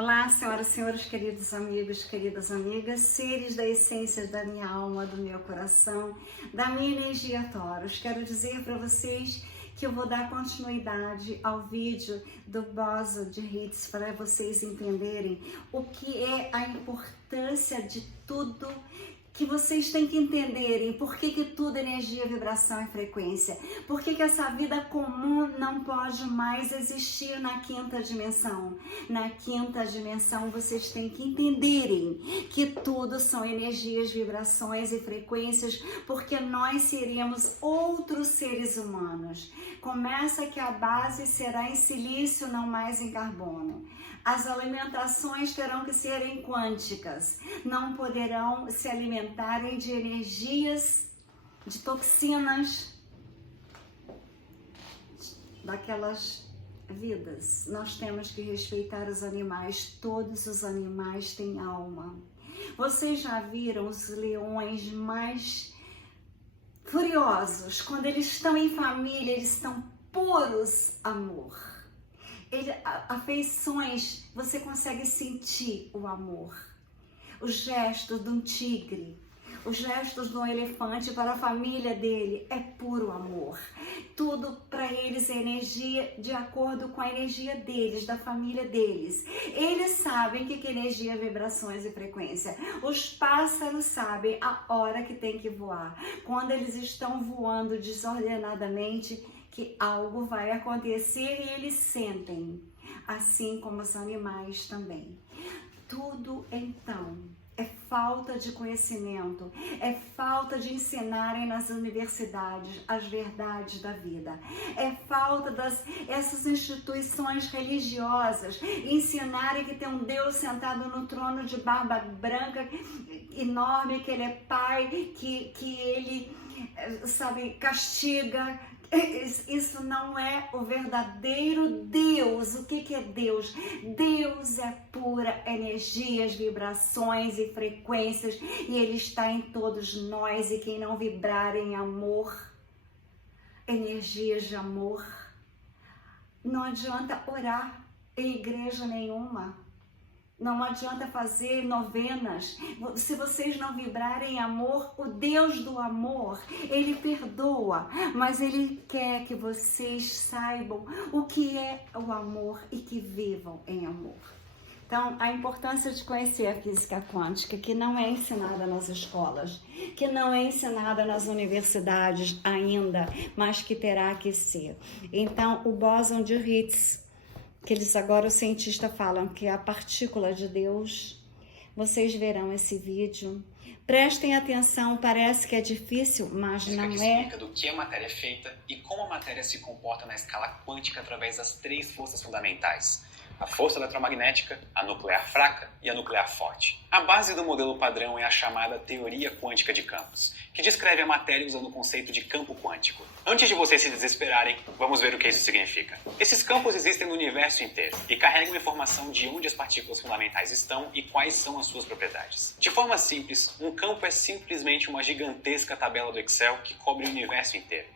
Olá, senhoras e senhores, queridos amigos, queridas amigas, seres da essência da minha alma, do meu coração, da minha energia Taurus. Quero dizer para vocês que eu vou dar continuidade ao vídeo do Boson de Hits para vocês entenderem o que é a importância de tudo que vocês têm que entenderem, por que tudo é energia, vibração e frequência, por que essa vida comum não pode mais existir na quinta dimensão. Na quinta dimensão vocês têm que entenderem que tudo são energias, vibrações e frequências, porque nós seremos outros seres humanos. Começa que a base será em silício, não mais em carbono. As alimentações terão que serem quânticas, não poderão se alimentarem de energias, de toxinas daquelas vidas. Nós temos que respeitar os animais, todos os animais têm alma. Vocês já viram os leões mais furiosos? Quando eles estão em família, eles estão puros amor. Afeições, você consegue sentir o amor. Os gestos de um tigre, os gestos de um elefante para a família dele é puro amor. Tudo para eles é energia de acordo com a energia deles, da família deles. Eles sabem o que é energia, vibrações e frequência. Os pássaros sabem a hora que tem que voar. Quando eles estão voando desordenadamente, que algo vai acontecer e eles sentem, assim como os animais também. Tudo, então, é falta de conhecimento, é falta de ensinarem nas universidades as verdades da vida, é falta essas instituições religiosas ensinarem que tem um Deus sentado no trono de barba branca, enorme, que ele é pai, que ele, sabe, castiga. Isso não é o verdadeiro Deus. O que é Deus? Deus é pura energias, vibrações e frequências, e Ele está em todos nós, e quem não vibrar em amor, energias de amor, não adianta orar em igreja nenhuma. Não adianta fazer novenas. Se vocês não vibrarem em amor, o Deus do amor, Ele perdoa. Mas Ele quer que vocês saibam o que é o amor e que vivam em amor. Então, a importância de conhecer a física quântica, que não é ensinada nas escolas, que não é ensinada nas universidades ainda, mas que terá que ser. Então, o Boson de Hits, que eles agora, os cientistas falam que é a partícula de Deus. Vocês verão esse vídeo. Prestem atenção, parece que é difícil, mas não é. Explica do que a matéria é feita e como a matéria se comporta na escala quântica através das três forças fundamentais: a força eletromagnética, a nuclear fraca e a nuclear forte. A base do modelo padrão é a chamada teoria quântica de campos, que descreve a matéria usando o conceito de campo quântico. Antes de vocês se desesperarem, vamos ver o que isso significa. Esses campos existem no universo inteiro e carregam informação de onde as partículas fundamentais estão e quais são as suas propriedades. De forma simples, um campo é simplesmente uma gigantesca tabela do Excel que cobre o universo inteiro.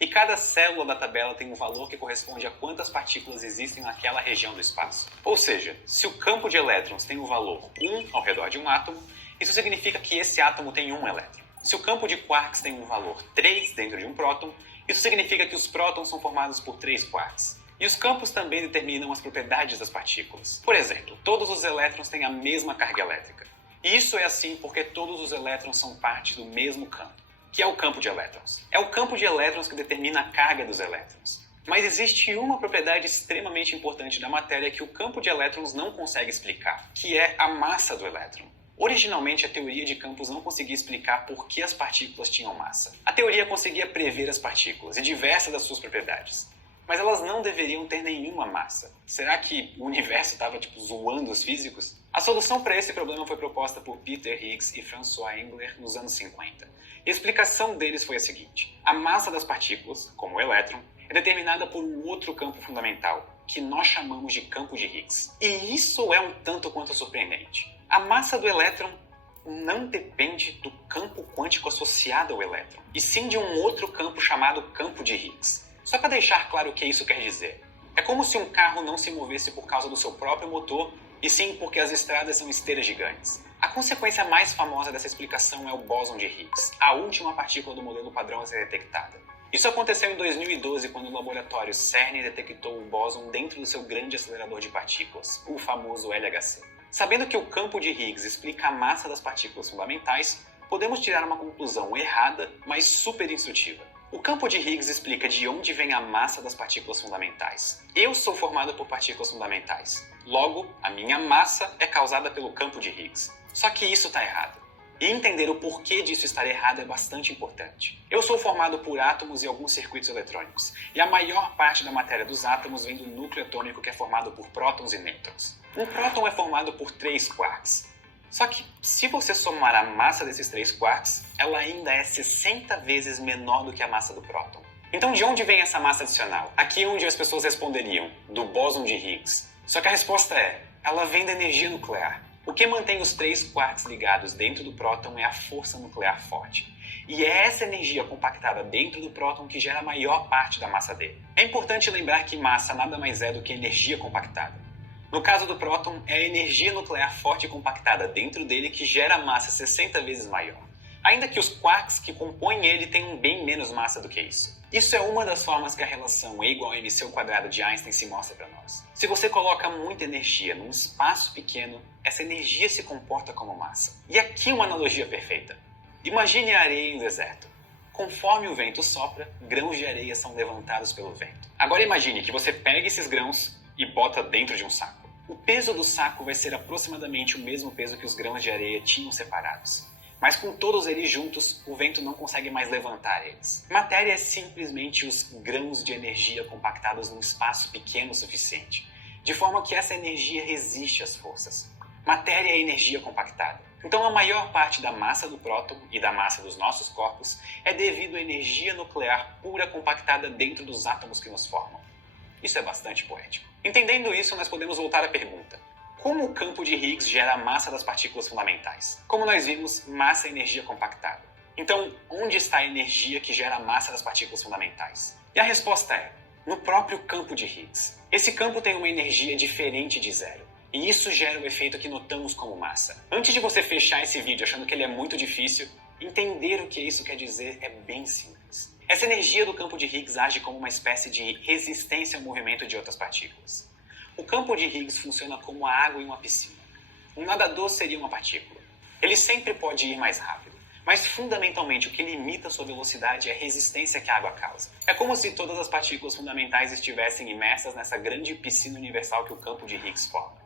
E cada célula da tabela tem um valor que corresponde a quantas partículas existem naquela região do espaço. Ou seja, se o campo de elétrons tem o valor 1 ao redor de um átomo, isso significa que esse átomo tem um elétron. Se o campo de quarks tem um valor 3 dentro de um próton, isso significa que os prótons são formados por 3 quarks. E os campos também determinam as propriedades das partículas. Por exemplo, todos os elétrons têm a mesma carga elétrica. E isso é assim porque todos os elétrons são parte do mesmo campo, que é o campo de elétrons. É o campo de elétrons que determina a carga dos elétrons. Mas existe uma propriedade extremamente importante da matéria que o campo de elétrons não consegue explicar, que é a massa do elétron. Originalmente, a teoria de campos não conseguia explicar por que as partículas tinham massa. A teoria conseguia prever as partículas e diversas das suas propriedades, mas elas não deveriam ter nenhuma massa. Será que o universo estava zoando os físicos? A solução para esse problema foi proposta por Peter Higgs e François Engler nos anos 50. E a explicação deles foi a seguinte: a massa das partículas, como o elétron, é determinada por um outro campo fundamental, que nós chamamos de campo de Higgs. E isso é um tanto quanto surpreendente. A massa do elétron não depende do campo quântico associado ao elétron, e sim de um outro campo chamado campo de Higgs. Só para deixar claro o que isso quer dizer. É como se um carro não se movesse por causa do seu próprio motor, e sim porque as estradas são esteiras gigantes. A consequência mais famosa dessa explicação é o bóson de Higgs, a última partícula do modelo padrão a ser detectada. Isso aconteceu em 2012, quando o laboratório CERN detectou o bóson dentro do seu grande acelerador de partículas, o famoso LHC. Sabendo que o campo de Higgs explica a massa das partículas fundamentais, podemos tirar uma conclusão errada, mas super instrutiva. O campo de Higgs explica de onde vem a massa das partículas fundamentais. Eu sou formado por partículas fundamentais. Logo, a minha massa é causada pelo campo de Higgs. Só que isso está errado. E entender o porquê disso estar errado é bastante importante. Eu sou formado por átomos e alguns circuitos eletrônicos, e a maior parte da matéria dos átomos vem do núcleo atômico, que é formado por prótons e nêutrons. Um próton é formado por 3 quarks. Só que, se você somar a massa desses 3 quarks, ela ainda é 60 vezes menor do que a massa do próton. Então, de onde vem essa massa adicional? Aqui é onde as pessoas responderiam, do bóson de Higgs. Só que a resposta é, ela vem da energia nuclear. O que mantém os 3 quarks ligados dentro do próton é a força nuclear forte. E é essa energia compactada dentro do próton que gera a maior parte da massa dele. É importante lembrar que massa nada mais é do que energia compactada. No caso do próton, é a energia nuclear forte compactada dentro dele que gera a massa 60 vezes maior. Ainda que os quarks que compõem ele tenham bem menos massa do que isso. Isso é uma das formas que a relação E igual a mc² de Einstein se mostra para nós. Se você coloca muita energia num espaço pequeno, essa energia se comporta como massa. E aqui uma analogia perfeita. Imagine a areia em um deserto. Conforme o vento sopra, grãos de areia são levantados pelo vento. Agora imagine que você pega esses grãos e bota dentro de um saco. O peso do saco vai ser aproximadamente o mesmo peso que os grãos de areia tinham separados. Mas com todos eles juntos, o vento não consegue mais levantar eles. Matéria é simplesmente os grãos de energia compactados num espaço pequeno o suficiente, de forma que essa energia resiste às forças. Matéria é energia compactada. Então a maior parte da massa do próton e da massa dos nossos corpos é devido à energia nuclear pura compactada dentro dos átomos que nos formam. Isso é bastante poético. Entendendo isso, nós podemos voltar à pergunta. Como o campo de Higgs gera a massa das partículas fundamentais? Como nós vimos, massa é energia compactada. Então, onde está a energia que gera a massa das partículas fundamentais? E a resposta é, no próprio campo de Higgs. Esse campo tem uma energia diferente de zero. E isso gera o efeito que notamos como massa. Antes de você fechar esse vídeo achando que ele é muito difícil, entender o que isso quer dizer é bem simples. Essa energia do campo de Higgs age como uma espécie de resistência ao movimento de outras partículas. O campo de Higgs funciona como a água em uma piscina. Um nadador seria uma partícula. Ele sempre pode ir mais rápido, mas fundamentalmente o que limita sua velocidade é a resistência que a água causa. É como se todas as partículas fundamentais estivessem imersas nessa grande piscina universal que o campo de Higgs forma.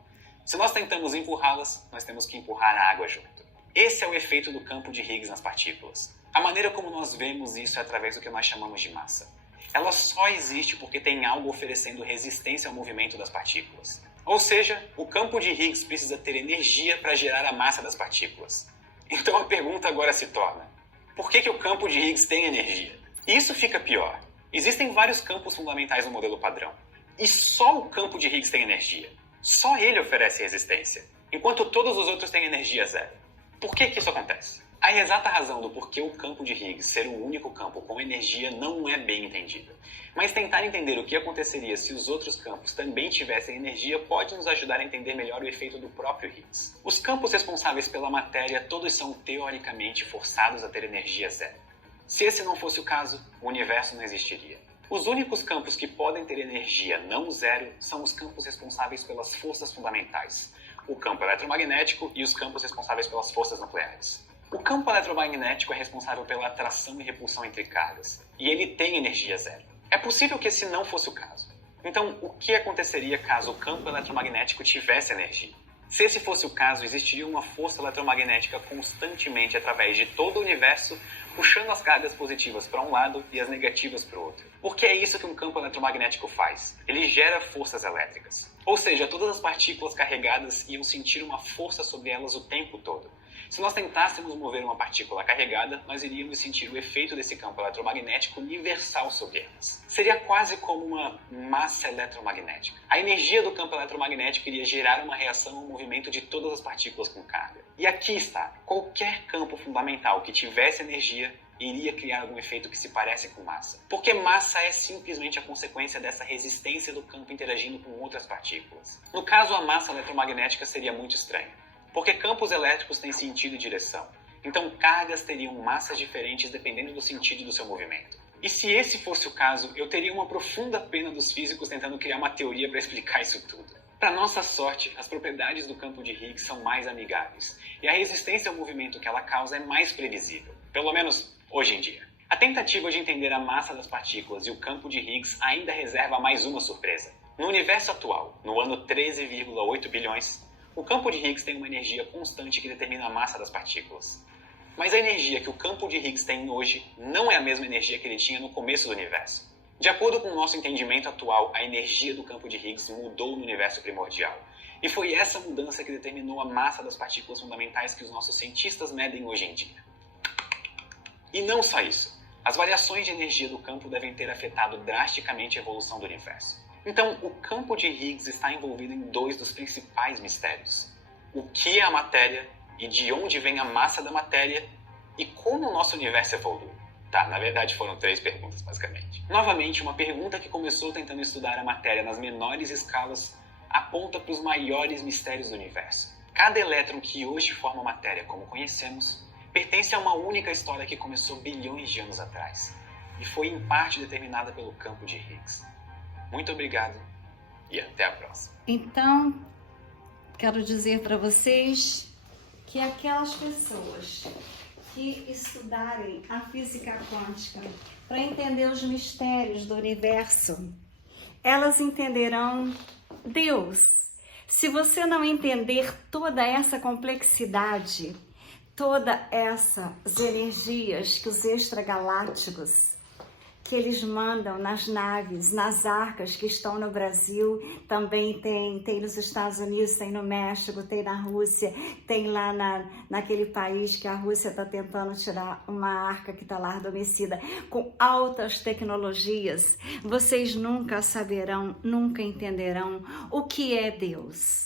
Se nós tentamos empurrá-las, nós temos que empurrar a água junto. Esse é o efeito do campo de Higgs nas partículas. A maneira como nós vemos isso é através do que nós chamamos de massa. Ela só existe porque tem algo oferecendo resistência ao movimento das partículas. Ou seja, o campo de Higgs precisa ter energia para gerar a massa das partículas. Então a pergunta agora se torna, por que o campo de Higgs tem energia? E isso fica pior. Existem vários campos fundamentais no modelo padrão. E só o campo de Higgs tem energia. Só ele oferece resistência, enquanto todos os outros têm energia zero. Por que isso acontece? A exata razão do porquê o campo de Higgs ser o único campo com energia não é bem entendida. Mas tentar entender o que aconteceria se os outros campos também tivessem energia pode nos ajudar a entender melhor o efeito do próprio Higgs. Os campos responsáveis pela matéria todos são teoricamente forçados a ter energia zero. Se esse não fosse o caso, o universo não existiria. Os únicos campos que podem ter energia não zero são os campos responsáveis pelas forças fundamentais, o campo eletromagnético e os campos responsáveis pelas forças nucleares. O campo eletromagnético é responsável pela atração e repulsão entre cargas, e ele tem energia zero. É possível que esse não fosse o caso. Então, o que aconteceria caso o campo eletromagnético tivesse energia? Se esse fosse o caso, existiria uma força eletromagnética constantemente através de todo o universo, puxando as cargas positivas para um lado e as negativas para o outro. Porque é isso que um campo eletromagnético faz. Ele gera forças elétricas. Ou seja, todas as partículas carregadas iam sentir uma força sobre elas o tempo todo. Se nós tentássemos mover uma partícula carregada, nós iríamos sentir o efeito desse campo eletromagnético universal sobre elas. Seria quase como uma massa eletromagnética. A energia do campo eletromagnético iria gerar uma reação ao movimento de todas as partículas com carga. E aqui está, qualquer campo fundamental que tivesse energia iria criar algum efeito que se parece com massa. Porque massa é simplesmente a consequência dessa resistência do campo interagindo com outras partículas. No caso, a massa eletromagnética seria muito estranha, porque campos elétricos têm sentido e direção. Então, cargas teriam massas diferentes dependendo do sentido do seu movimento. E se esse fosse o caso, eu teria uma profunda pena dos físicos tentando criar uma teoria para explicar isso tudo. Para nossa sorte, as propriedades do campo de Higgs são mais amigáveis, e a resistência ao movimento que ela causa é mais previsível, pelo menos hoje em dia. A tentativa de entender a massa das partículas e o campo de Higgs ainda reserva mais uma surpresa. No universo atual, no ano 13,8 bilhões, o campo de Higgs tem uma energia constante que determina a massa das partículas. Mas a energia que o campo de Higgs tem hoje não é a mesma energia que ele tinha no começo do universo. De acordo com o nosso entendimento atual, a energia do campo de Higgs mudou no universo primordial. E foi essa mudança que determinou a massa das partículas fundamentais que os nossos cientistas medem hoje em dia. E não só isso. As variações de energia do campo devem ter afetado drasticamente a evolução do universo. Então, o campo de Higgs está envolvido em dois dos principais mistérios. O que é a matéria e de onde vem a massa da matéria e como o nosso universo evoluiu. Tá, na verdade foram 3 perguntas, basicamente. Novamente, uma pergunta que começou tentando estudar a matéria nas menores escalas aponta para os maiores mistérios do universo. Cada elétron que hoje forma a matéria como conhecemos pertence a uma única história que começou bilhões de anos atrás e foi em parte determinada pelo campo de Higgs. Muito obrigado e até a próxima. Então, quero dizer para vocês que aquelas pessoas que estudarem a física quântica para entender os mistérios do universo, elas entenderão Deus. Se você não entender toda essa complexidade, todas essas energias que os extragalácticos que eles mandam nas naves, nas arcas que estão no Brasil, também tem nos Estados Unidos, tem no México, tem na Rússia, tem lá naquele país que a Rússia está tentando tirar uma arca que está lá adormecida, com altas tecnologias. Vocês nunca saberão, nunca entenderão o que é Deus.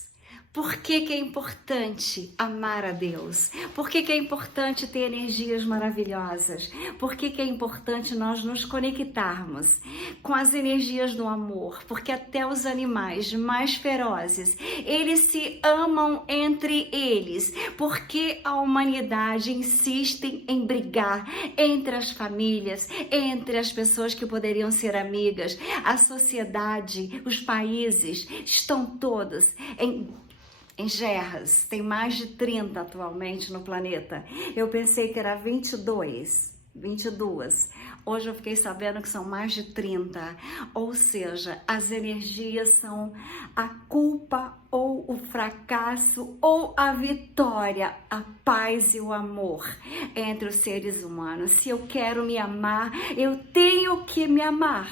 Por que que é importante amar a Deus? Por que que é importante ter energias maravilhosas? Por que que é importante nós nos conectarmos com as energias do amor? Porque até os animais mais ferozes, eles se amam entre eles. Porque a humanidade insiste em brigar entre as famílias, entre as pessoas que poderiam ser amigas. A sociedade, os países estão todos em guerras, tem mais de 30 atualmente no planeta. Eu pensei que era 22. Hoje eu fiquei sabendo que são mais de 30. Ou seja, as energias são a culpa ou o fracasso ou a vitória, a paz e o amor entre os seres humanos. Se eu quero me amar, eu tenho que me amar.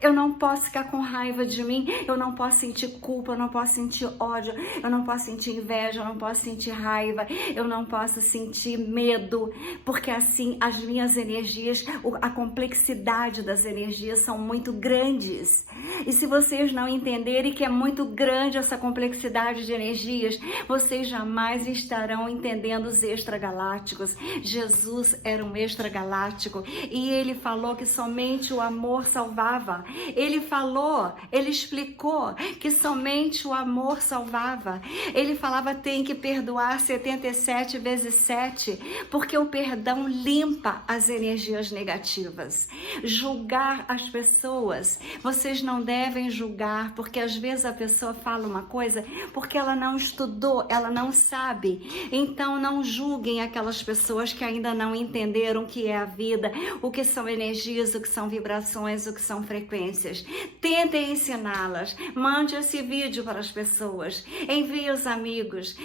Eu não posso ficar com raiva de mim, eu não posso sentir culpa, eu não posso sentir ódio, eu não posso sentir inveja, eu não posso sentir raiva, eu não posso sentir medo, porque assim as minhas energias, a complexidade das energias são muito grandes. E se vocês não entenderem que é muito grande essa complexidade de energias, vocês jamais estarão entendendo os extragalácticos. Jesus era um extragaláctico e ele falou que somente o amor salvava. Ele falou, ele explicou que somente o amor salvava. Ele falava tem que perdoar 77 vezes 7, porque o perdão limpa as energias negativas. Julgar as pessoas, vocês não devem julgar, porque às vezes a pessoa fala uma coisa porque ela não estudou, ela não sabe. Então não julguem aquelas pessoas que ainda não entenderam o que é a vida, o que são energias, o que são vibrações, o que são frequências. Tentem ensiná-las, mande esse vídeo para as pessoas, envie os amigos,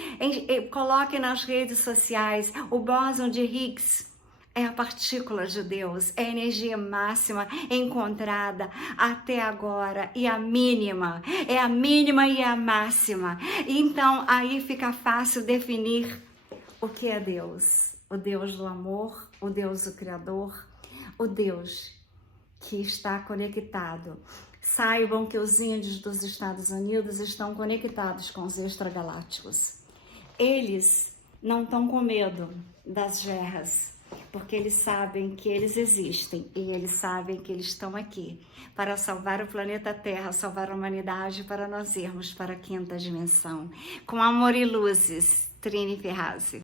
coloque nas redes sociais. O bóson de Higgs é a partícula de Deus, é a energia máxima encontrada até agora e a mínima, é a mínima e a máxima. Então aí fica fácil definir o que é Deus, o Deus do amor, o Deus do Criador, o Deus que está conectado. Saibam que os índios dos Estados Unidos estão conectados com os extragalácticos. Eles não estão com medo das guerras. porque eles sabem que eles existem e eles sabem que eles estão aqui para salvar o planeta Terra, salvar a humanidade, para nós irmos para a quinta dimensão. Com amor e luzes, Trini Ferrazzi.